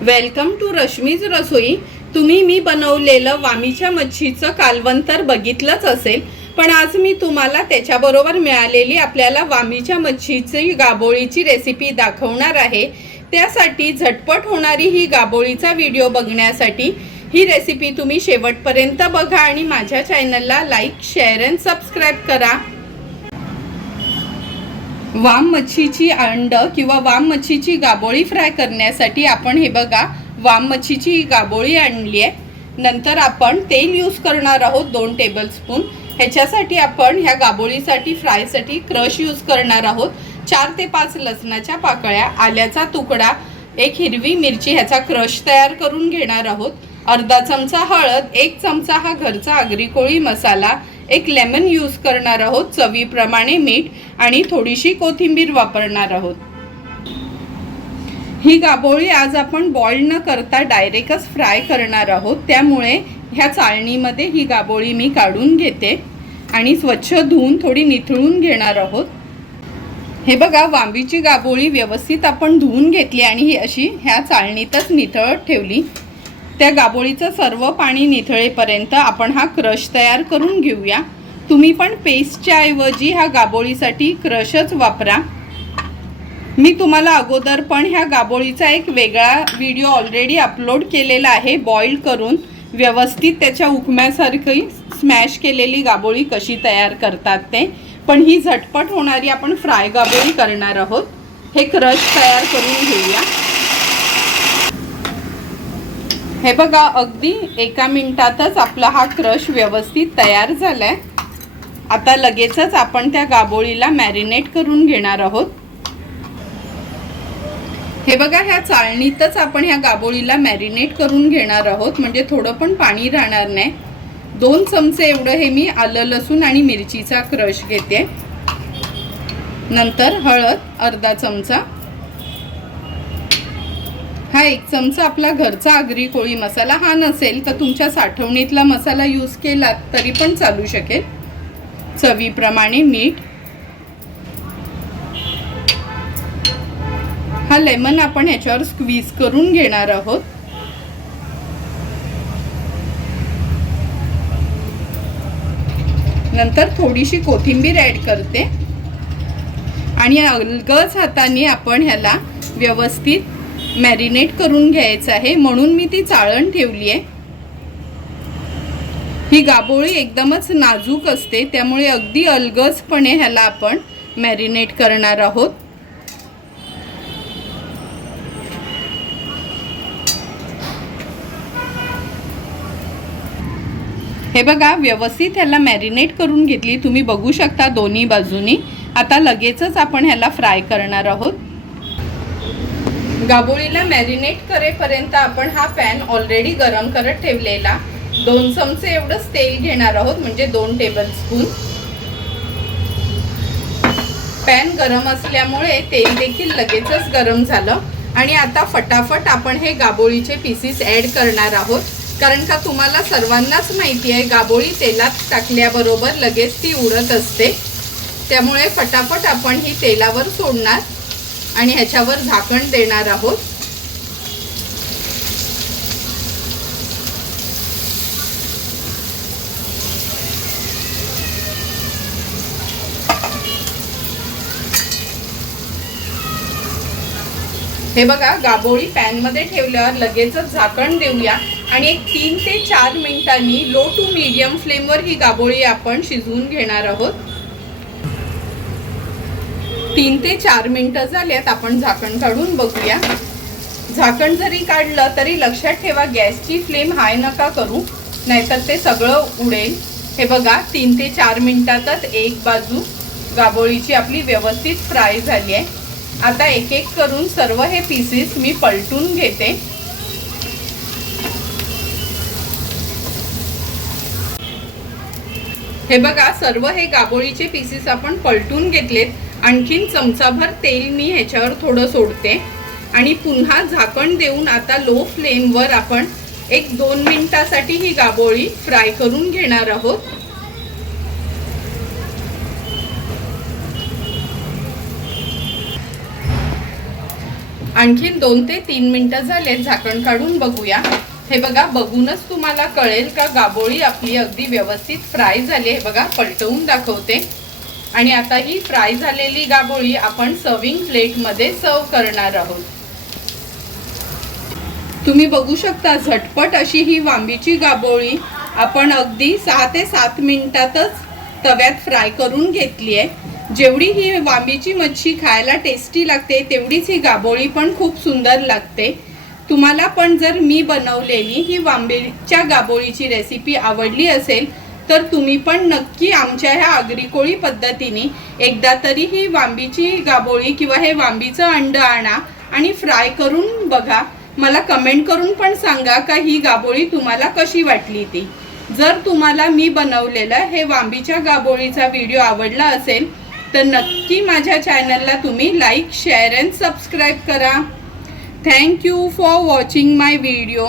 Welcome to Rashmi's रसोई तुम्ही मी बनवलेलं वामीच्या मच्छीचं कालवण तर बघितलंच असेल पण आज मी तुम्हाला त्याच्याबरोबर मिळालेली आपल्याला वामीच्या मच्छीची गाबोळीची रेसिपी दाखवणार आहे. त्यासाठी झटपट होणारी ही गाबोळीचा व्हिडिओ बघण्यासाठी ही रेसिपी तुम्ही शेवटपर्यंत बघा आणि माझ्या चॅनलला लाईक शेअर अँड सबस्क्राईब करा. वाम मच्छीची अंड किंवा वाम मच्छीची गाबोळी फ्राय करण्यासाठी आपण हे बघा वाम मच्छीची गाबोळी आणली आहे. नंतर आपण तेल यूज करणार आहोत दोन टेबलस्पून ह्याच्यासाठी आपण ह्या गाबोळीसाठी फ्रायसाठी क्रश यूज करणार आहोत. चार ते पाच लसणाच्या पाकळ्या आल्याचा तुकडा एक हिरवी मिरची ह्याचा क्रश तयार करून घेणार आहोत. अर्धा चमचा हळद एक चमचा हा घरचा आगरी कोळी मसाला एक लेमन यूज करणार आहोत चवीप्रमाणे मीठ आणि थोडीशी कोथिंबीर वापरणार आहोत. ही गाबोळी आज आपण बॉईल न करता डायरेक्टच फ्राय करणार आहोत. त्यामुळे ह्या चाळणीमध्ये ही गाबोळी मी काढून घेते आणि स्वच्छ धुवून थोडी निथळून घेणार आहोत. हे बघा वांबीची गाबोळी व्यवस्थित आपण धुवून घेतली आणि ही अशी ह्या चाळणीतच निथळत ठेवली. त्या गाबोळीचं सर्व पाणी निथळेपर्यंत आपण हा क्रश तयार करून घेऊया. तुम्ही पण पेस्टच्या ऐवजी ह्या गाबोळीसाठी क्रशच वापरा. मी तुम्हाला अगोदर पण ह्या गाबोळीचा एक वेगळा व्हिडिओ ऑलरेडी अपलोड केलेला आहे. बॉईल करून व्यवस्थित त्याच्या उकम्यासारखी स्मॅश केलेली गाबोळी कशी तयार करतात ते. पण ही झटपट होणारी आपण फ्राय गाबोळी करणार आहोत. हे क्रश तयार करून घेऊया. हे बघा अगदी एका मिनिटातच आपला हा क्रश व्यवस्थित तयार झाला आहे आता लगेचच आपण त्या गाबोळीला मॅरिनेट करून घेणार आहोत. हे बघा ह्या चाळणीतच आपण ह्या गाबोळीला मॅरिनेट करून घेणार आहोत. म्हणजे थोडं पण पाणी राहणार नाही. दोन चमचे एवढं हे मी आलं लसूण आणि मिरचीचा क्रश घेते. नंतर हळद अर्धा चमचा. हा एक चमचा आपला घरचा आगरी कोळी मसाला हा नसेल तर तुमच्या साठवणीतला मसाला यूज केलात तरी पण चालू शकेल. चवीप्रमाणे मीठ. हा लेमन आपण ह्याच्यावर स्क्वीज करून घेणार आहोत. नंतर थोडीशी कोथिंबीर ॲड करते. आणि अलगच हाताने आपण ह्याला व्यवस्थित मॅरिनेट करून घ्यायचं आहे म्हणून मी ती चाळण ठेवली आहे. ही गाबोळी एकदमच नाजूक असते त्यामुळे अगदी अलगजपणे ह्याला आपण मॅरिनेट करणार आहोत. हे बघा व्यवस्थित ह्याला मॅरिनेट करून घेतली. तुम्ही बघू शकता दोन्ही बाजूनी. आता लगेचच आपण ह्याला फ्राय करणार आहोत. गाबोळीला मॅरिनेट करेपर्यंत आपण हा पॅन ऑलरेडी गरम करत ठेवलेला. दोन चमचे एवढंच तेल घेणार आहोत म्हणजे दोन टेबल स्पून पॅन गरम असल्यामुळे तेल देखील लगेचच गरम झालं. आणि आता फटाफट आपण हे गाबोळीचे पीसीस ॲड करणार आहोत. कारण का तुम्हाला सर्वांनाच माहिती आहे गाबोळी तेलात टाकल्याबरोबर लगेच ती उडत असते. त्यामुळे फटाफट आपण ही तेलावर सोडणार. आणि ह्याच्यावर झाकण देणार आहोत. हे बघा गाबोळी पॅनमध्ये ठेवल्यावर लगेचच झाकण देऊया. आणि एक तीन ते चार मिनिटांनी लो टू मीडियम फ्लेमवर ही गाबोळी आपण शिजवून घेणार आहोत. तीन ते चार मिनिटं झाल्यात आपण झाकण काढून बघूया. झाकण जरी काढलं तरी लक्षात ठेवा गॅसची फ्लेम हाय नका करू नाहीतर ते सगळं उडेल. हे बघा तीन ते चार मिनिटातच एक बाजू गाबोळीची आपली व्यवस्थित फ्राय झाली आहे. आता एक एक करून सर्व हे पीसेस मी पलटून घेते. हे बघा सर्व हे गाबोळीचे पीसेस आपण पलटून घेतलेत. आणखीन चमचाभर तेल मी ह्याच्यावर थोडं सोडते. आणि पुन्हा झाकण देऊन आता लो फ्लेमवर आपण एक दोन मिनिटासाठी ही गाबोळी फ्राय करून घेणार आहोत. आणखीन दोन ते तीन मिनटं झाले झाकण काढून बघूया. हे बघा बघूनच तुम्हाला कळेल का गाबोळी आपली अगदी व्यवस्थित फ्राय झाली हे बघा पलटवून दाखवते. आणि आता ही फ्राय झालेली गाबोळी आपण सर्विंग प्लेटमध्ये सर्व करणार आहोत. तुम्ही बघू शकता झटपट अशी ही वांबीची गाबोळी आपण अगदी सहा ते सात मिनिटातच तव्यात फ्राय करून घेतली आहे. जेवढी ही वांबीची मच्छी खायला टेस्टी लागते तेवढीच ही गाबोळी पण खूप सुंदर लागते. तुम्हाला पण जर मी बनवलेली ही वांबीच्या गाबोळीची रेसिपी आवडली असेल तर तुम्ही पण नक्की आमच्या ह्या आगरी पद्धतीने एकदा तरी ही वांबीची गाबोळी किंवा हे वांबीचं अंड आणा आणि फ्राय करून बघा. मला कमेंट करून पण सांगा का ही गाबोळी तुम्हाला कशी वाटली ती. जर तुम्हाला मी बनवलेलं हे वांबीच्या गाबोळीचा व्हिडिओ आवडला असेल तर नक्की माझ्या चॅनलला तुम्ही लाईक शेअर अँड सबस्क्राईब करा. Thank you for watching my video.